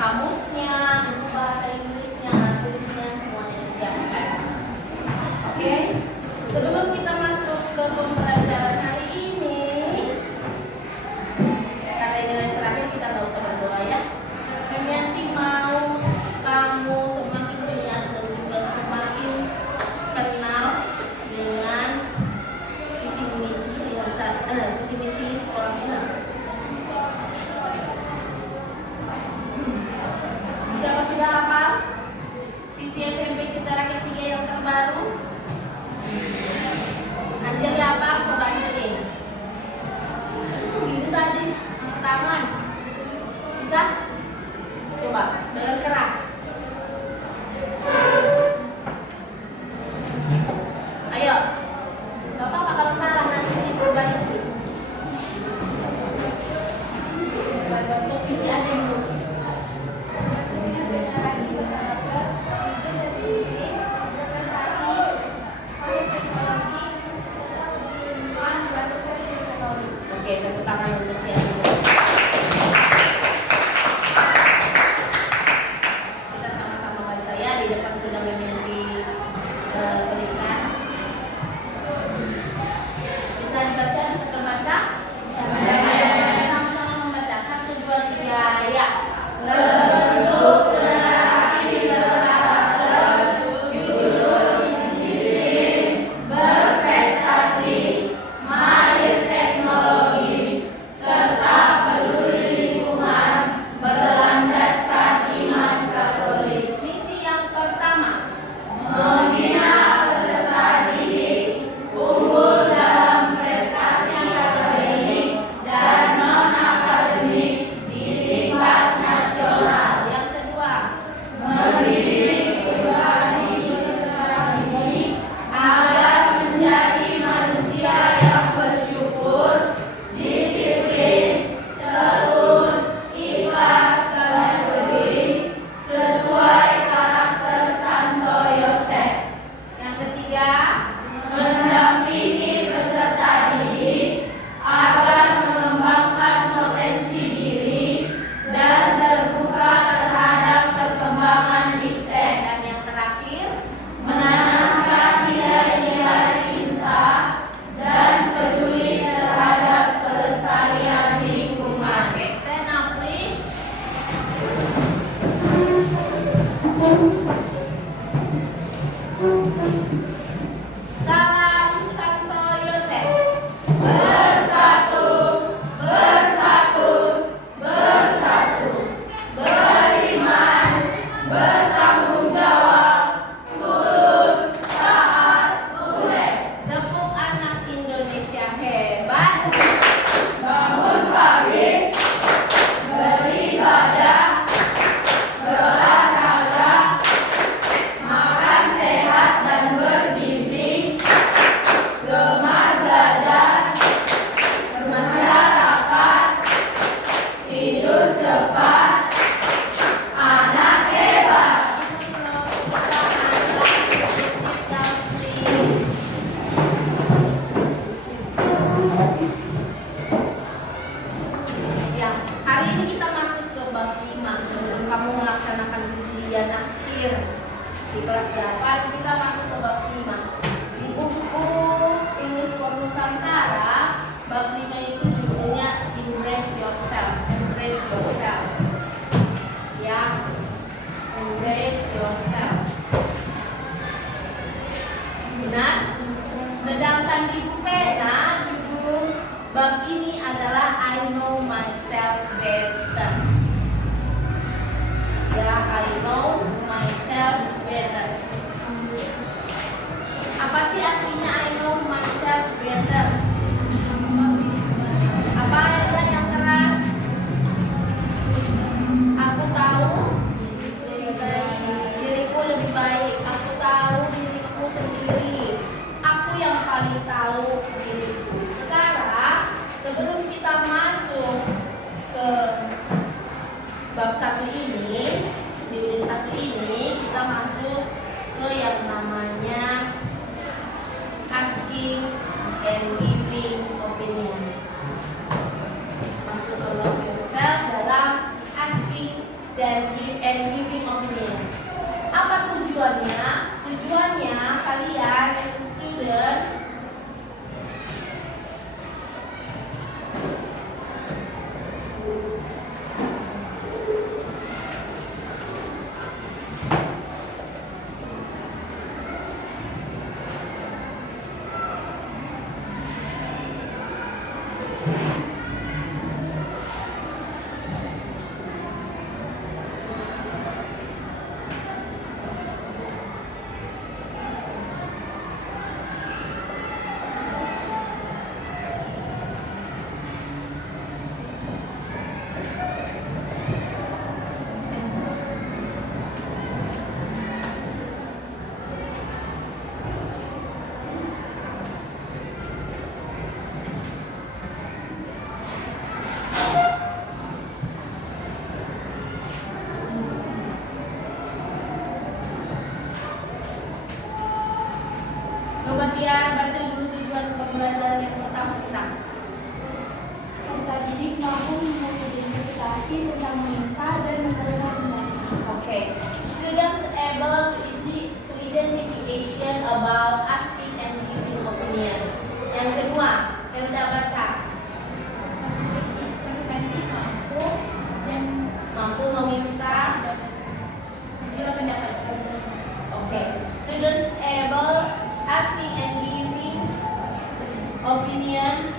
kamusnya, buku bahasa Inggrisnya, tulisnya, semuanya disiapkan. Oke, sebelum kita masuk ke pembelajaran hari ini, karena nilai terakhir kita nggak usah berdoa ya. Nanti mau kamu semakin mengingat dan juga semakin kenal dengan visi misi sekolah kita. Siapa sudah hafal visi SMP Cita Rakyat 3 yang terbaru? Anjali hafal? Coba Anjali. Itu tadi angkat tangan. Bisa? Coba dengan keras. Ayo. Gak apa-apa kalau salah, nanti diperbaiki. Untuk visi ada yang dulu. Oke, tepuk tangan untuk siapa? Kita sama-sama baca ya, di depan sudah diberikan. Bisa dibaca, bisa terbaca? Sama-sama membaca. 1, 2, 3, ya. Bentuk generasi berkarakter, jujur, disiplin, berprestasi, mahir teknologi, serta peduli lingkungan, berlandaskan iman Katolik. Misi yang pertama, membina peserta didik unggul dalam prestasi akademik dan non-akademik di tingkat nasional. Yang kedua, mendidik pribadi peserta didik agar menjadi manusia yang bersyukur, disiplin, tekun, ikhlas, dan peduli sesuai karakter Santo Yosef. Yang ketiga, mendampingi peserta didik agar mengembangkan potensi diri dan terbuka terhadap perkembangan iptek. Dan yang terakhir, menanamkan nilai-nilai cinta dan peduli terhadap pelestarian lingkungan. Oke, stand up please. Salam Santo Yosef. Bersatu, bersatu, bersatu. Beriman, bertanggung jawab, tulus, taat, ulet. Tepuk anak Indonesia hebat. Bangun pagi, beribadah, berolahraga, makan sehat dan bergizi, gemar belajar, bermasyarakat, tidur cepat, anak hebat. Ya, hari ini kita masuk ke bab 5 sebelum kamu melaksanakan ujian akhir di kelas 8. Kita masuk ke bab 5 di buku English for Nusantara. Bab 5 itu judulnya Embrace Yourself. Embrace Yourself ya, Embrace Yourself. Benar? Sedangkan di buku pena judul bab ini adalah I Know Myself Better. Ya, I know myself better. Apa sih artinya I know myself better? Apa yang keras? edukasi tentang meminta dan menerima pendapat. Okay. Students able to identification about asking and giving opinion. Yang kedua, Zelda baca. Mampu meminta pendapat. Okay. Students able asking and giving opinion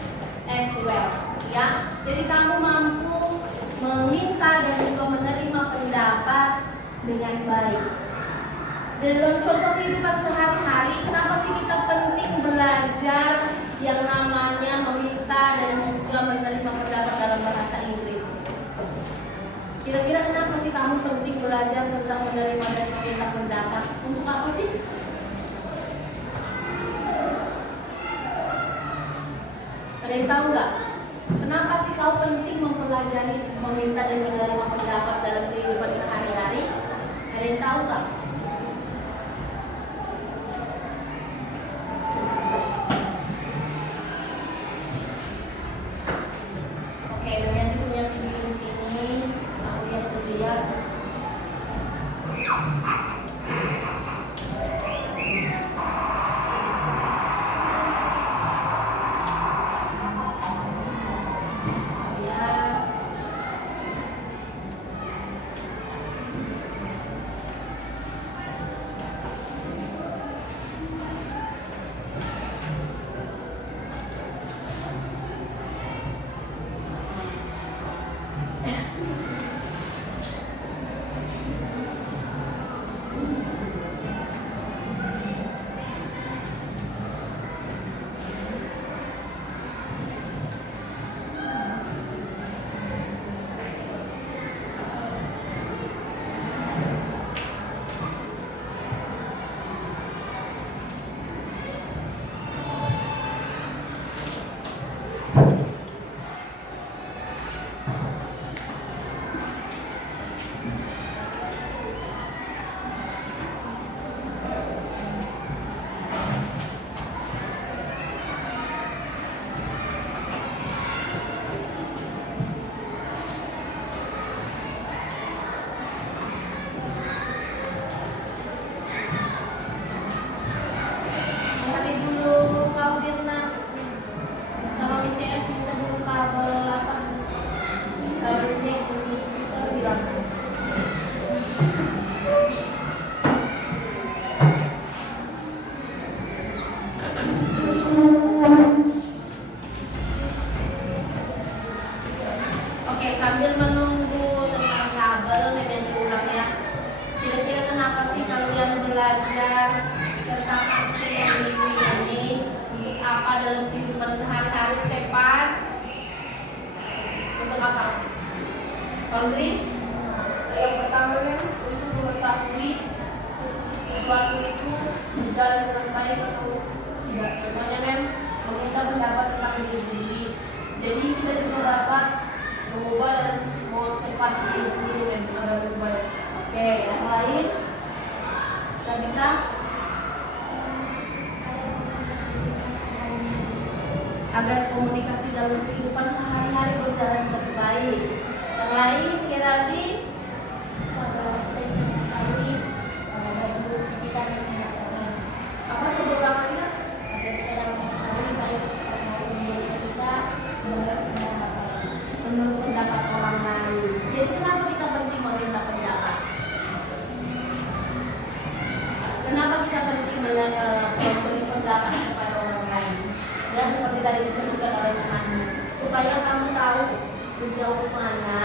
as well. Ya. Jadi kamu mampu meminta dan juga menerima pendapat dengan baik. Dalam contoh kehidupan sehari-hari, kenapa sih kita penting belajar yang namanya meminta dan juga menerima pendapat dalam bahasa Inggris? Kira-kira kenapa sih kamu penting belajar tentang menerima dan meminta pendapat? Untuk apa sih? Ada yang tahu nggak? Kenapa sih kau penting mempelajari meminta dan menerima pendapat dalam kehidupan sehari-hari? Ada yang tahu nggak? Oke, nanti punya video di sini. Aku lihat dulu ya. Sambil menunggu tentang kabel, memang diulang ya. Kira-kira kenapa sih kalian belajar tentang asli dan ini? Untuk apa dalam kehidupan sehari-hari, Stefan? Untuk apa? Laundry? Yang pertama kan untuk mengetahui sesuatu itu berjalan dengan baik atau tidak. Contohnya kan meminta pendapat tentang diri sendiri. Jadi kita bisa dapat mengubah dan mengobservasi diri sendiri dan juga lebih baik. Oke, yang lain kita agar komunikasi dalam kehidupan sehari-hari berjalan lebih baik. Yang lain kira-kira apa coba ulang lagi ya? Menurut pendapat orang lain. Jadi kenapa kita penting meminta pendapat? Kenapa kita penting memberi pendapat kepada orang lain? Ya seperti tadi disebutkan oleh temanmu, supaya kamu tahu sejauh mana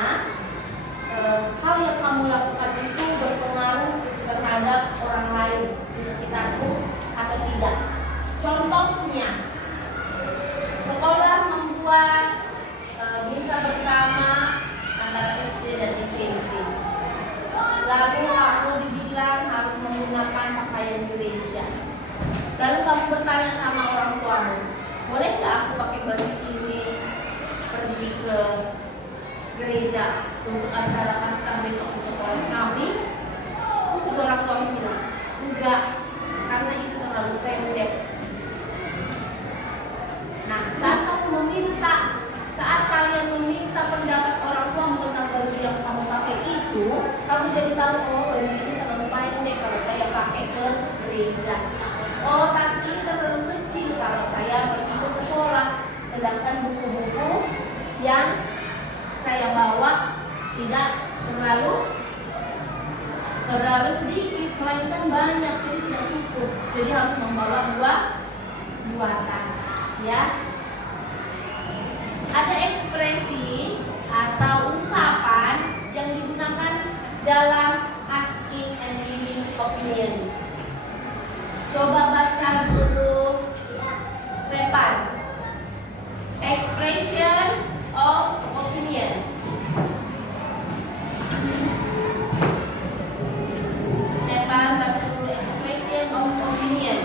hal yang kamu lakukan itu berpengaruh terhadap orang lain di sekitarmu atau tidak. Contohnya, sekolah membuat misa bersama antara SD dan SMP. Lalu kamu dibilang harus menggunakan pakaian gereja. Lalu kamu bertanya sama orang tuamu, boleh nggak aku pakai baju ini pergi ke gereja untuk acara Paskah besok di sekolah kami? Terus orang tuamu bilang, enggak, karena itu terlalu pendek. Nah, saat kalian meminta pendapat orang tua tentang baju tahu, oh baju ini terlalu pendek kalau saya pakai ke gereja. Oh, tas ini terlalu kecil kalau saya pergi ke sekolah. Sedangkan buku-buku yang saya bawa tidak terlalu sedikit, melainkan banyak, jadi tidak cukup. Jadi harus membawa dua tas, ya. Ada ekspresi atau ungkapan yang digunakan dalam asking and giving opinion. Coba baca dulu Stefan. Expression of opinion. Stefan, baca dulu expression of opinion.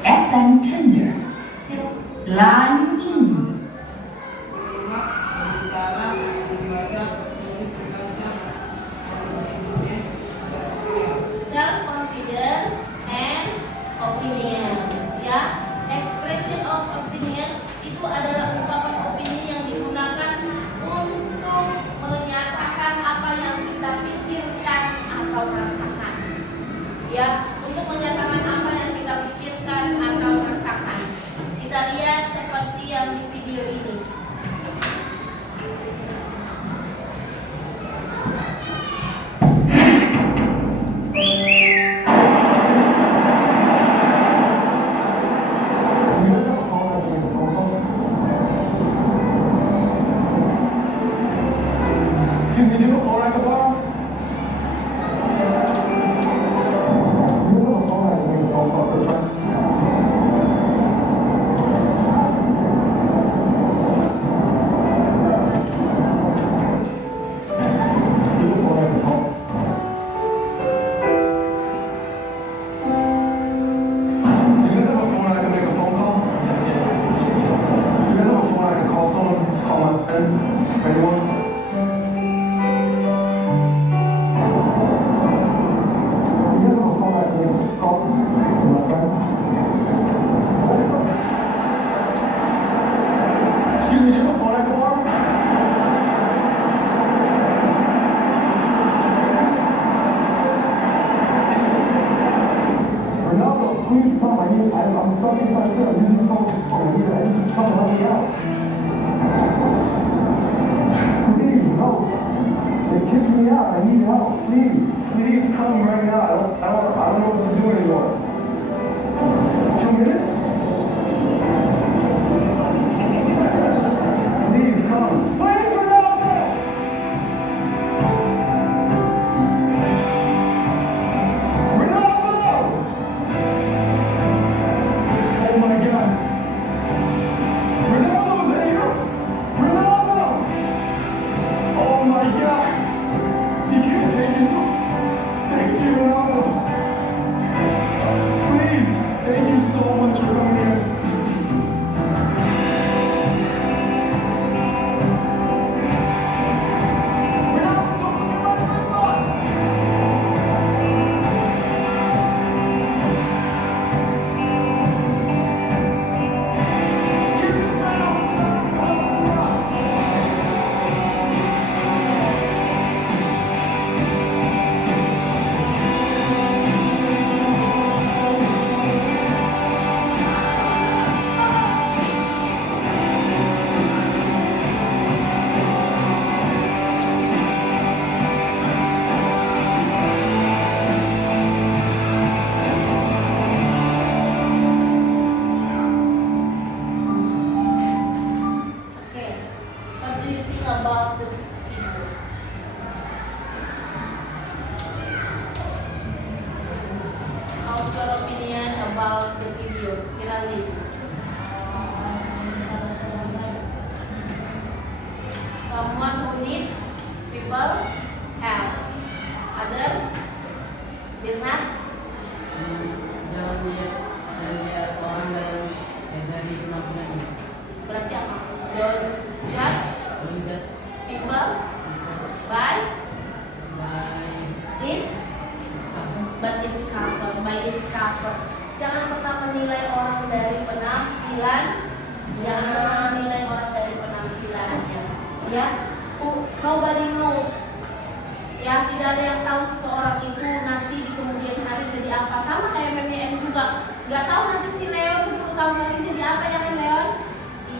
FM tender. Line in. Self-confidence and opinions, ya. Expression of opinion itu adalah ungkapan opini yang digunakan untuk menyatakan apa yang kita pikirkan atau rasakan, ya. Untuk menyatakan apa yang kita pikirkan atau rasakan. Kita lihat seperti yang di video ini. Please come right now. I don't know what to do anymore. 2 minutes? Please come. Please, Ronaldo! Ronaldo! Oh my God. Ronaldo is here. Ronaldo! Oh my God. Thank you so. Thank you, Ronaldo. Please, thank you so much for coming here. Ronaldo, don't look at my butt. Keep this man up. Let's go. Okay, what do you think about this video? How's your opinion about the video? Kirali. Someone who needs people helps. Others did not. Jangan lihat orang dari penampilan. Berarti apa? Don't judge Don't judge people by by discover. Jangan pernah menilai orang dari penampilan, jangan pernah menilai orang dari penampilannya. Ya, nobody knows. Ya, tidak ada yang tahu seseorang itu nanti di kemudian hari jadi apa. Sama kayak MMM juga, nggak tahu nanti si Leon 10 tahun lagi jadi apa ya kan Leon?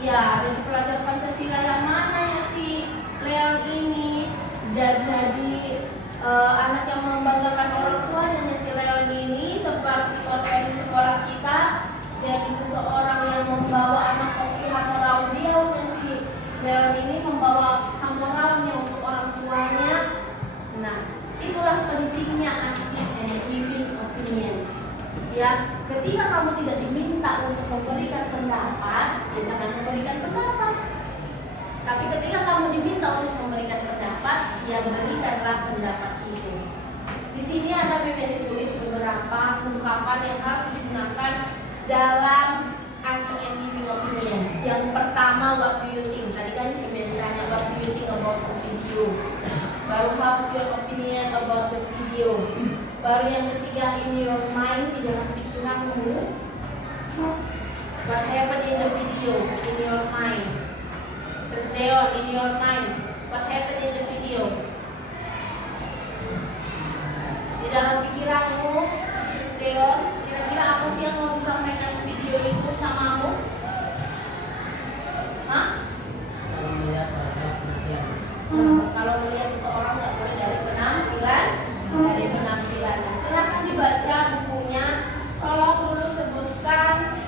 Iya, jadi pelajar Pancasila yang mana ya si Leon ini dan jadi anak yang membanggakan orang tuanya si Leon ini seperti korban di sekolah kita jadi seseorang yang membawa anak kopi hamoraudiaunya si Leon ini membawa hamoraunya untuk orang tuanya. Nah, itulah pentingnya asking and giving opinion. Ya, ketika kamu tidak diminta untuk memberikan pendapat, ya jangan memberikan pendapat. Tapi ketika kamu diminta untuk memberikan pendapat, ya berikanlah pendapat itu. Di sini ada ditulis beberapa ungkapan yang harus digunakan dalam asking and giving opinion. Yang pertama, what do you think? Tadi kan ditanya what do you think about the video. Baru how's your opinion about the video. Baru yang ketiga, in your mind, di dalam pikiranmu. What happened in the video, in your mind. Terus Leon, in your mind, what happened in the video. Di dalam pikiranmu, terus Leon, kira-kira apa sih yang mau disampaikan video itu samamu? Hah? Kalau melihat penampilan. Kalau melihat seseorang nggak boleh dari penampilan, Nah, silahkan dibaca bukunya. Tolong dulu sebutkan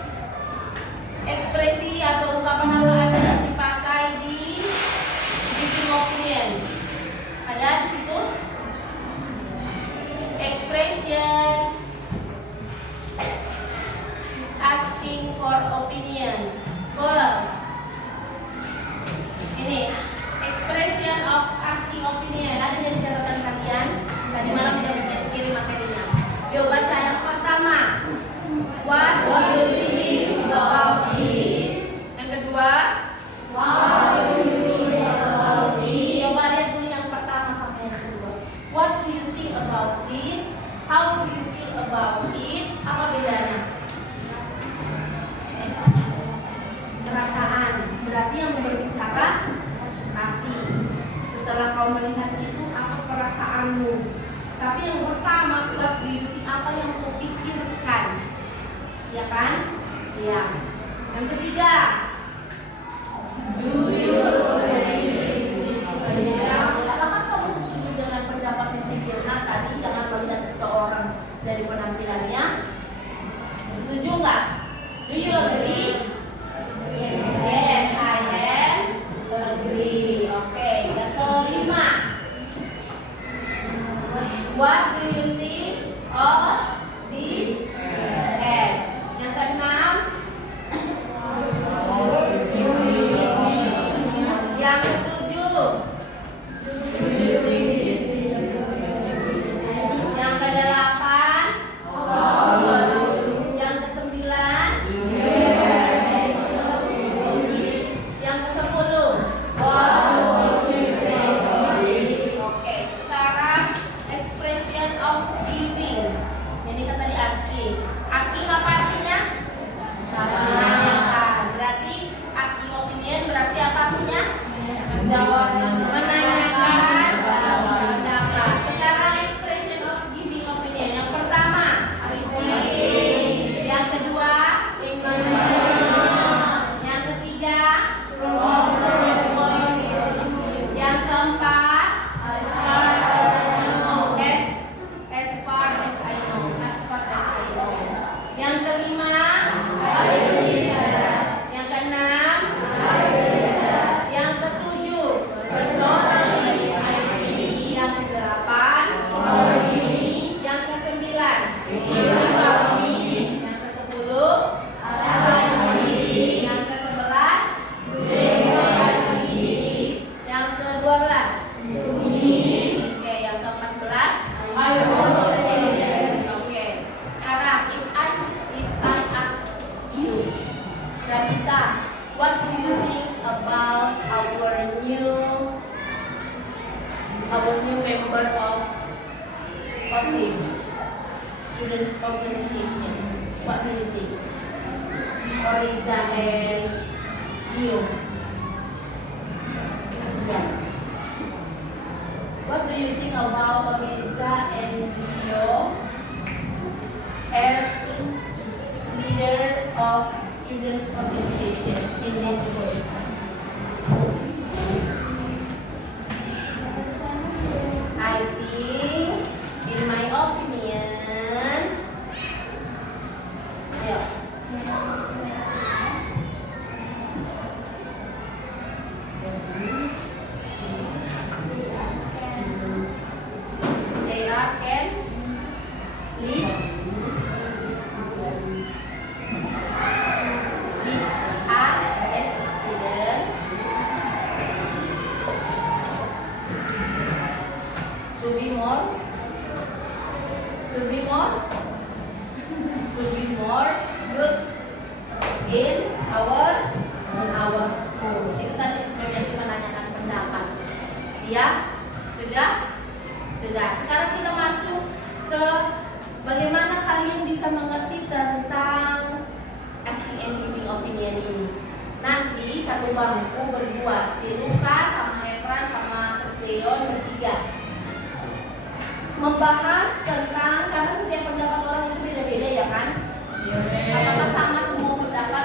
ekspresi atau ungkapan apa aja yang dipakai di giving opinion. Ada di situ expression, asking for opinion, goals. Ini expression of asking opinion. Ada yang catatan kalian? Tadi malam udah kirim materinya. Yuk baca yang pertama. What do you think about this? Yang kedua, what do you think about this? Coba lihat dulu yang pertama sampai yang kedua. What do you think about this? How do you feel about it? Apa bedanya? Perasaan. Berarti yang berbicara hati. Setelah kau melihat itu, apa perasaanmu? Tapi yang pertama, what do you think? Apa yang kau pikirkan? Ya kan? Ya. Yang ketiga, do you agree? Apakah kamu setuju dengan pendapatnya si Firna tadi? Jangan melihat seseorang dari penampilannya. Setuju nggak? Do you agree? Yes, I am agree. Oke, yang kelima. What do you think of this ad? Yang keenam. Yang ketujuh. Yang kedelapan. Yang kesembilan. Yang kesepuluh. Oke, sekarang expression of giving. Jadi kan tadi asking. Asking apa artinya? Menanyakan. Berarti asking opinion berarti apa artinya? Menjawab. Menanyakan pendapat. Sekarang expression of giving opinion. Yang pertama, yang kedua, yang ketiga, yang keempat, as far as I know. Yang kelima, yang keenam, yang ketujuh, yang kedelapan, yang kesembilan, yang kesepuluh, yang kesebelas, yang ke-12. Oke, yang ke-14. Oke. Sekarang if I ask you, Ravita, what do you think about our new member of OSIS? students organization. What do you think? Oriza and Gio. Yeah. What do you think about Oriza and Gio as leader of students organization in this case? I think, in my opinion, yeah. They are can lead us as a student to be more good in our school. Itu tadi sebenarnya kita menanyakan pendapat. Ya, sudah. Sekarang kita masuk ke bagaimana kalian bisa mengerti tentang asking and giving opinion ini. Nanti satu bangku berdua, si Luka sama Efran sama Leon bertiga membahas tentang, karena setiap pendapat orang itu beda-beda ya kan? Apakah sama semua pendapat?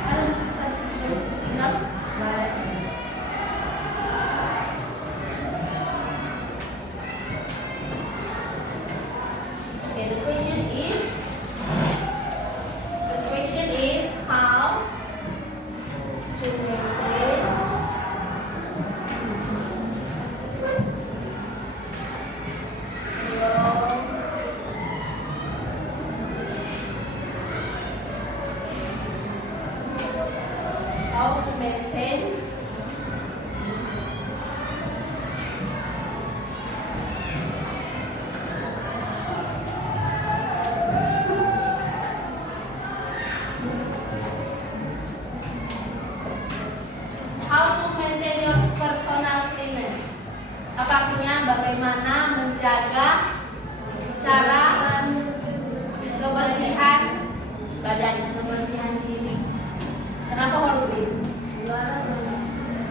Ada di sekitar sini tinggal. Okay, the question is how to maintain your personal cleanliness. Apa artinya? Bagaimana menjaga cara kebersihan badan, kebersihan diri. Kenapa Hollywood?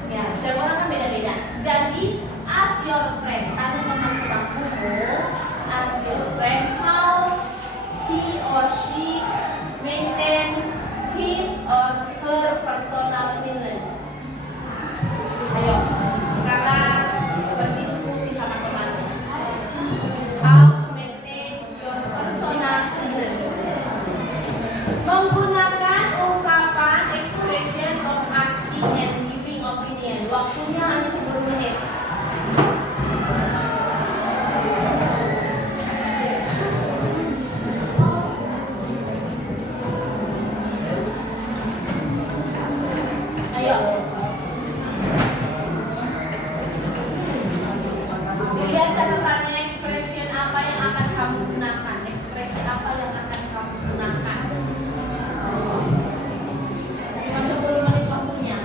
Ya, setiap orang kan beda-beda. Jadi, ask your friend, tanya teman sebangkumu, ask your friend how he or she maintain his or her personal cleanliness. Ayo, sekarang berdiskusi sama temannya. How to maintain your personal cleanliness. Menggunakan ungkapan expression of asking and giving opinion. Waktunya hanya 10 menit. Ayo. Lihat catatannya, expression apa yang akan kamu gunakan. Ekspresi apa yang akan kamu gunakan. Cuma 10 menit waktunya.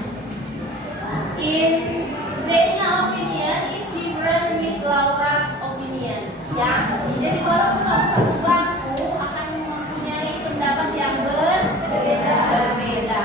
In Zenia opinion is different with Laura's opinion. Ya, jadi walaupun kamu satu bangku akan mempunyai pendapat yang berbeda.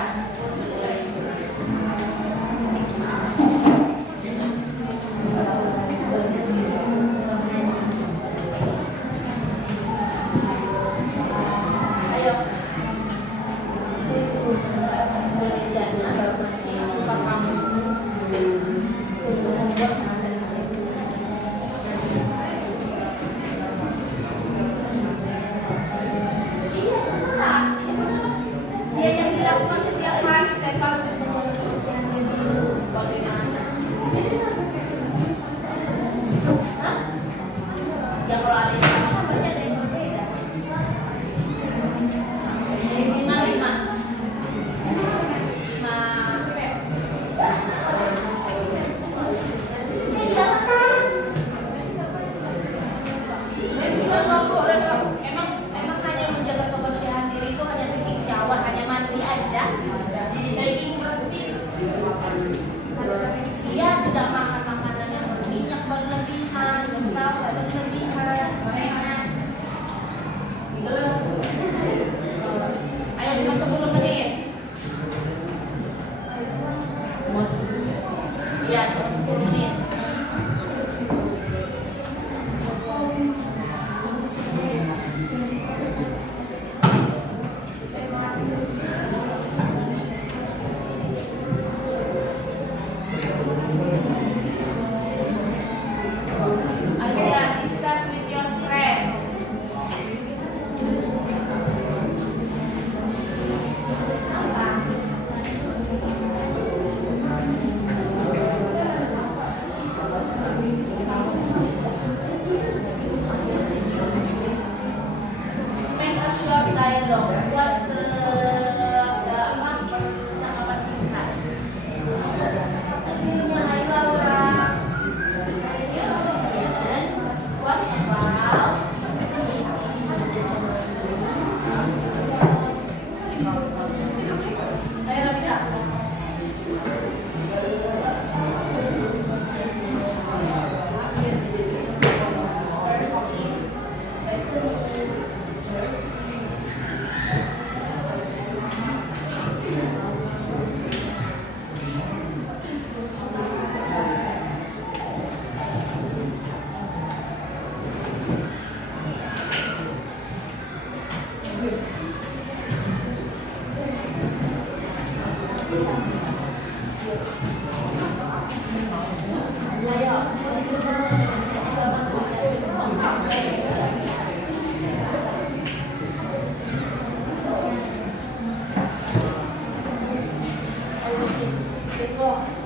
Go.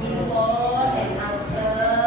Before and after.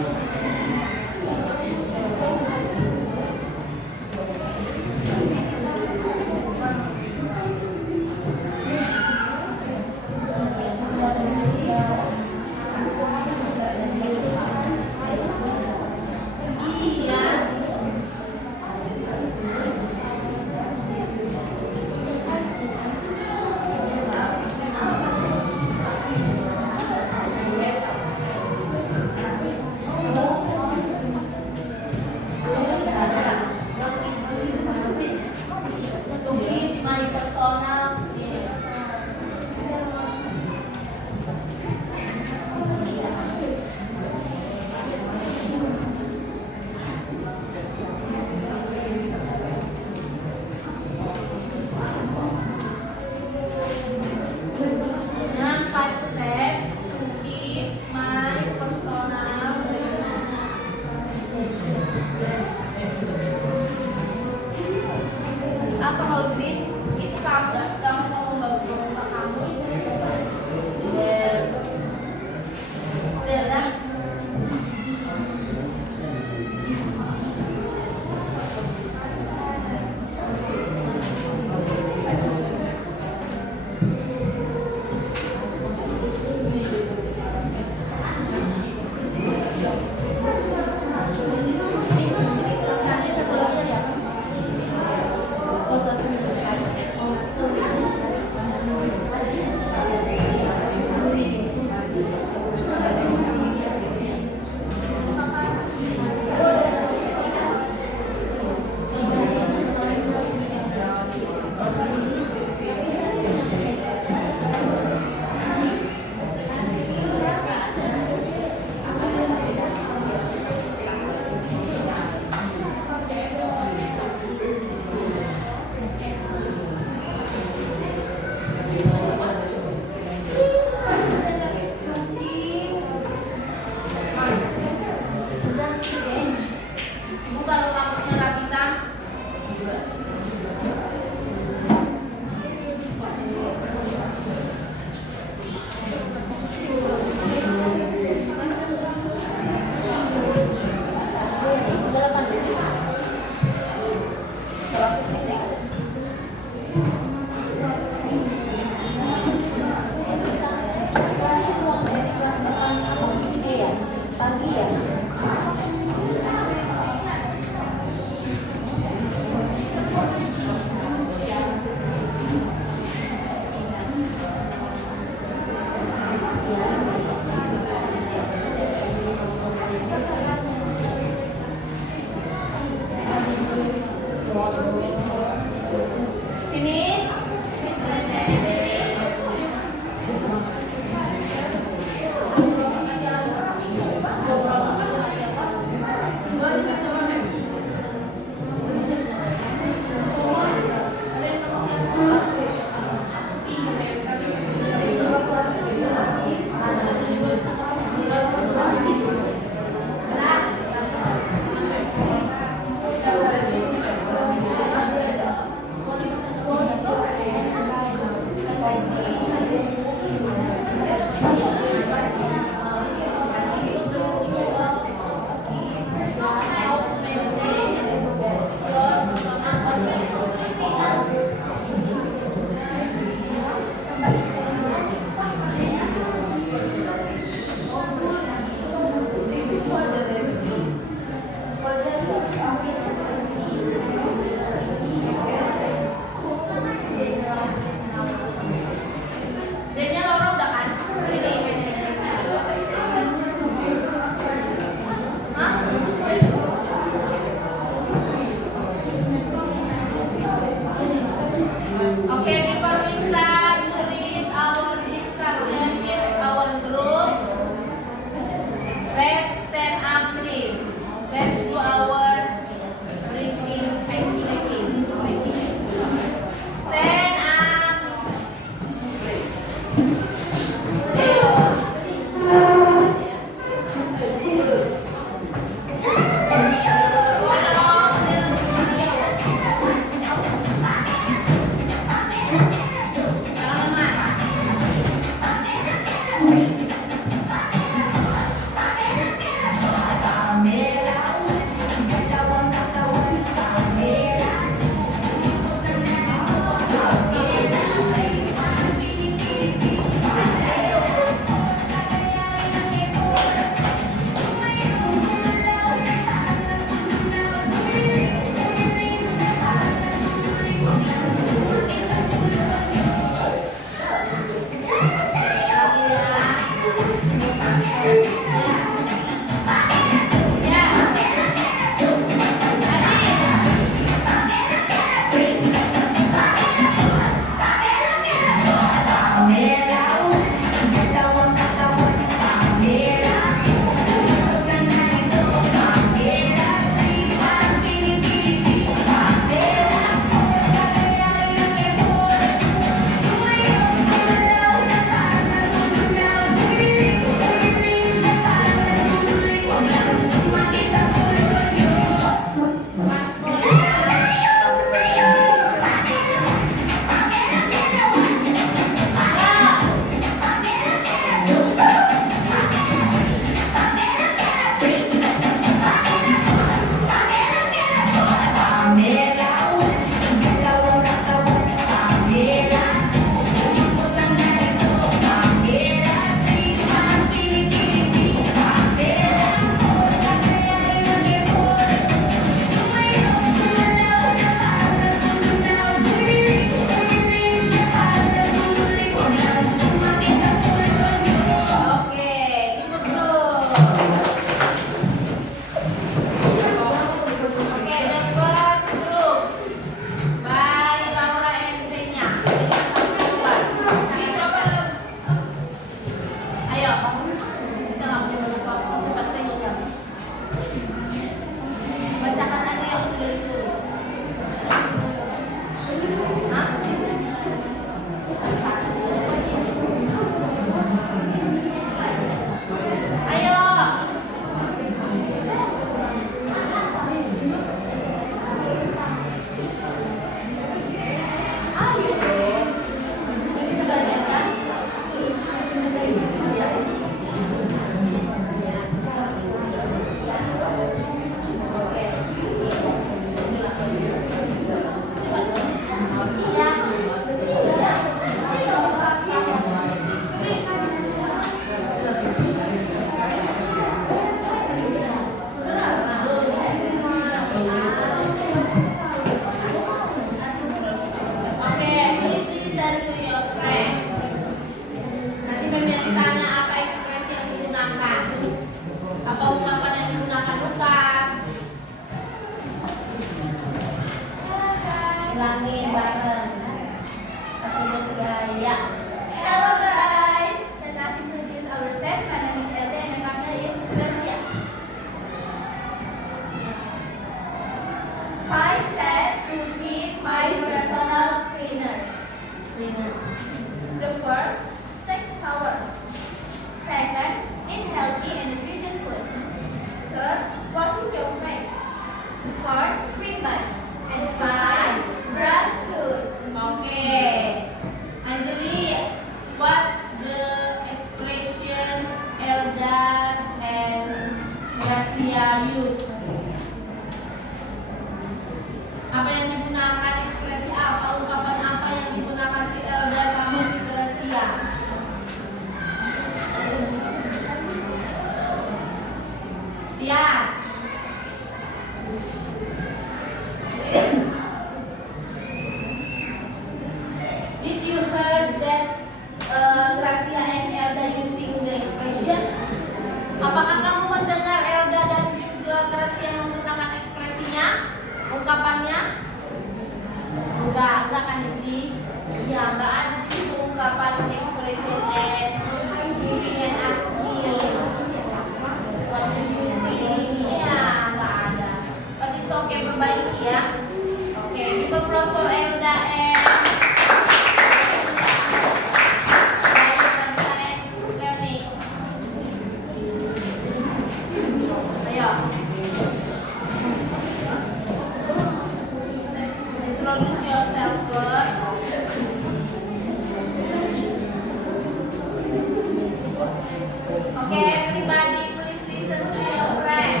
Oke, everybody please listen to your friend.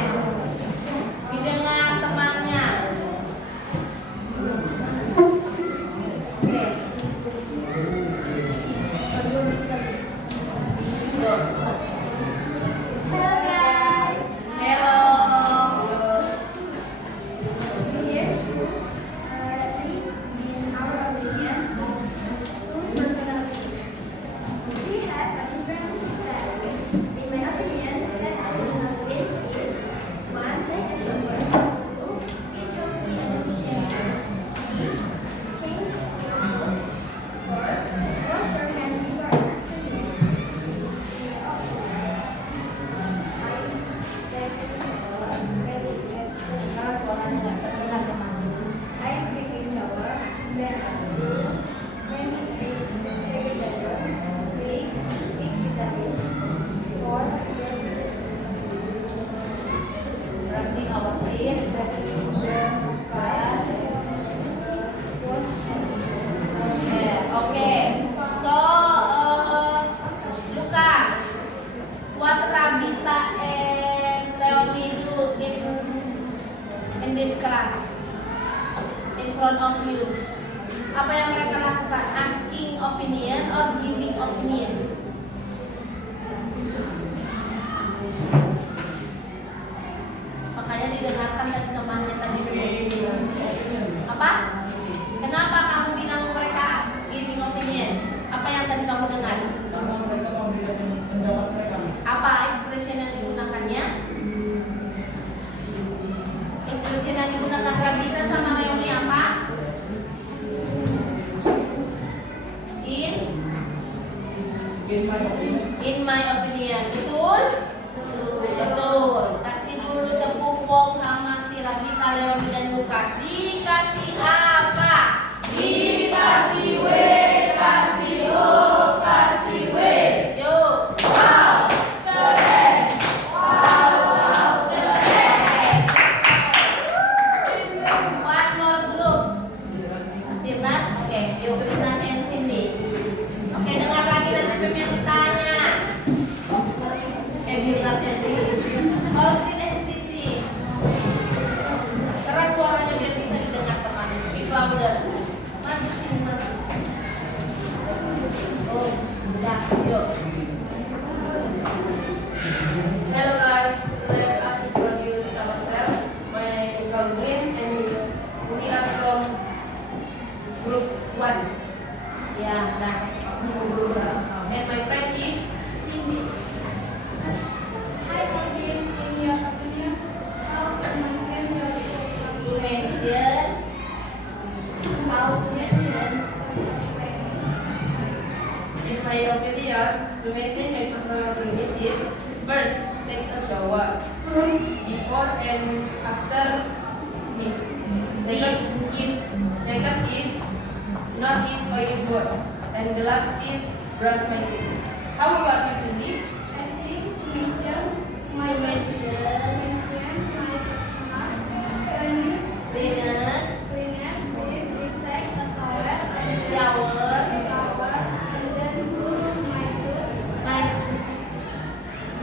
Didengar temannya. Oke. Yo. Hello guys. Hello. Here, in our opinion, whose personalities? We have a different class. In my opinion, set personalities is 1. Like a shower. 2. Eat healthy and efficient. 3. Change your clothes. 4. Wash your hands before and after meal. I am taking shower, then when take a shower, 3. Take vitamin. 4. Brushing our teeth. 5. Okay. So, Lucas, what Rabita and Leonie do in this class? In front of you. Apa yang mereka lakukan? Asking opinion or giving opinion? Makanya didengarkan dari temannya tadi. Apa? Kenapa kamu bilang mereka giving opinion? Apa yang tadi kamu dengar? Karena mereka memberikan pendapat mereka, Miss. Apa expression yang digunakannya? Expression yang digunakan Rabita sama Leonie apa? In my opinion. Betul? Betul. Kasih dulu tepuk pong sama si Rabita, Leonie dan Lukas. Dikasih apa? Dikasih W, kasih O, kasih W. Yuk. Wow, keren. Wow, keren. One more group. Tirnas? Oke, yuk Tirnas and Cindy. Oke, dengar lagi dan Pem yang ditanya. Tirnas and Cindy. Aldrin and Cindy. Keras suaranya biar bisa didengar teman. Speak louder. Maju sini, maju. Oh, udah, yuk. Hello guys, let us introduce ourselves. My name is Aldrin and we are from group 1. Ya, nah. And my friend is Cindy. Hi, Alvin. In your opinion, how can my friend your To mention. how to mention in my opinion, to maintain a personal limit is first, take a shower before and after meal. Second is not eat oily food, and the last is brush my teeth. How about you, Cindy? I think mention my Mention. my personal cleanliness. Cleanliness. Cleanliness is take a shower, Shower. and then brush my teeth.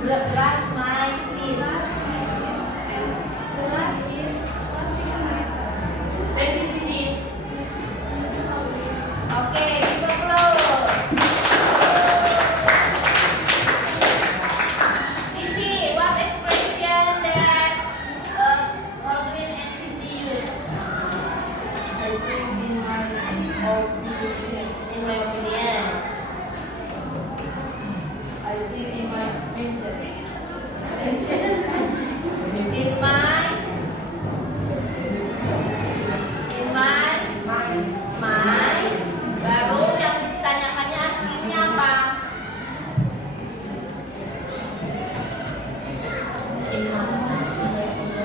My brush my teeth. Brush my teeth, and the last is washing my hands. Thank you, Cindy. Oke, give applause. Sisi, what expression that Aldrin and Cindy use? I think in my opinion, In my opinion. I think in my mindset, In my baru yang ditanyakannya aslinya apa?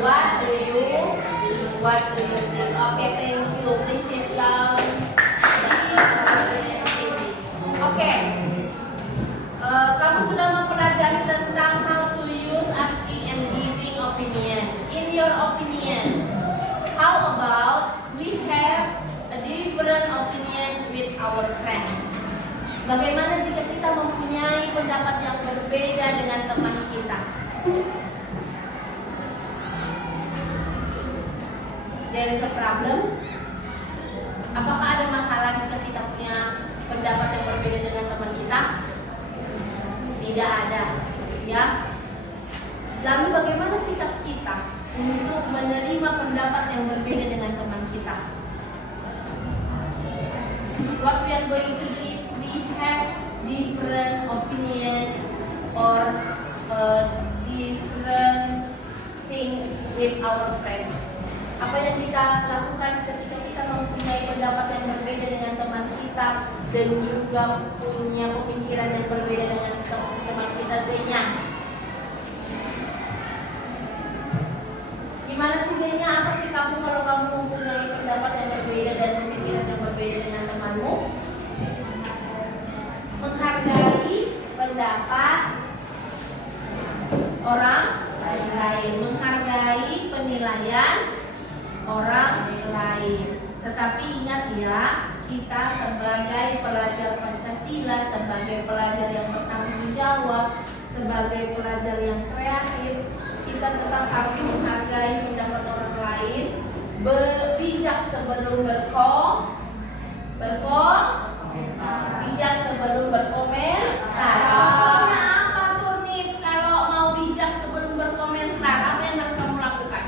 What do you think? Okay, thank you. Please sit down. Oke. Kamu sudah mempelajari tentang how to use asking and giving opinion. In your opinion, how about we have a different opinion with our friends? Bagaimana jika kita mempunyai pendapat yang berbeda dengan teman kita. There is a problem. Apakah ada masalah jika kita punya pendapat yang berbeda dengan teman kita? Tidak ada, ya. Lalu bagaimana sikap kita untuk menerima pendapat yang berbeda dengan teman kita? What we are going to do if we have different opinion or different thing with our friends. Apa yang kita lakukan ketika kita mempunyai pendapat yang berbeda dengan teman kita dan juga punya pemikiran yang berbeda dengan teman kita Zenya? Gimana sih Zenya? Apa sih kamu kalau kamu mempunyai pendapat yang berbeda dan pemikiran yang berbeda dengan temanmu? Menghargai pendapat orang lain, menghargai penilaian orang lain. Tetapi ingat ya, kita sebagai pelajar Pancasila, sebagai pelajar yang bertanggung jawab, sebagai pelajar yang kreatif, kita tetap harus menghargai pendapat orang lain, bijak sebelum bijak sebelum berkomentar. Contohnya apa tuh nih kalau mau bijak sebelum berkomentar? Apa yang harus kamu lakukan?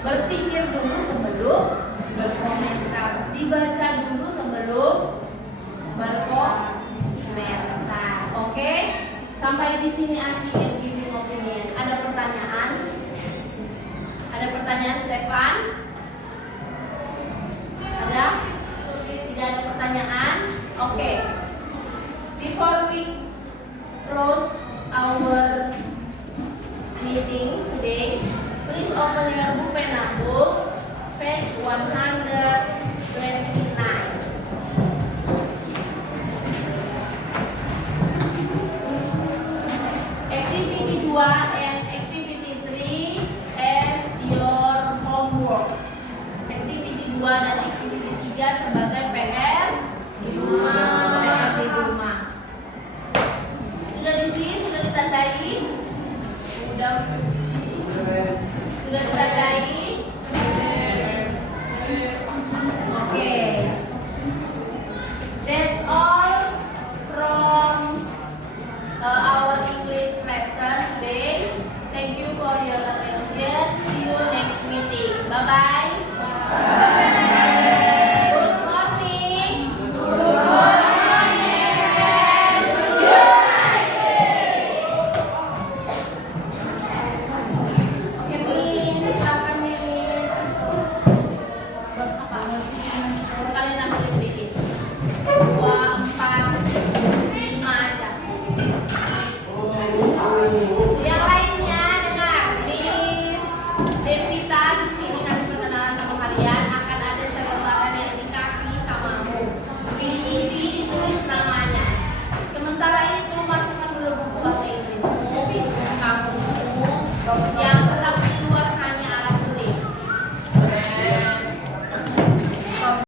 Berpikir dulu sebelum berkomentar, dibaca dulu sebelum berkomentar. Oke? Sampai di sini asli and giving opinion. Ada pertanyaan? Ada pertanyaan, Stefan? Ada? Tidak ada pertanyaan? Oke. Before we close our meeting today, please open your book pena book, page 129. Activity 2 and activity 3 as your homework. Activity 2 dan activity 3 sebagai PR di rumah. Sudah diisi? Sudah ditandai? Sudah ditandai?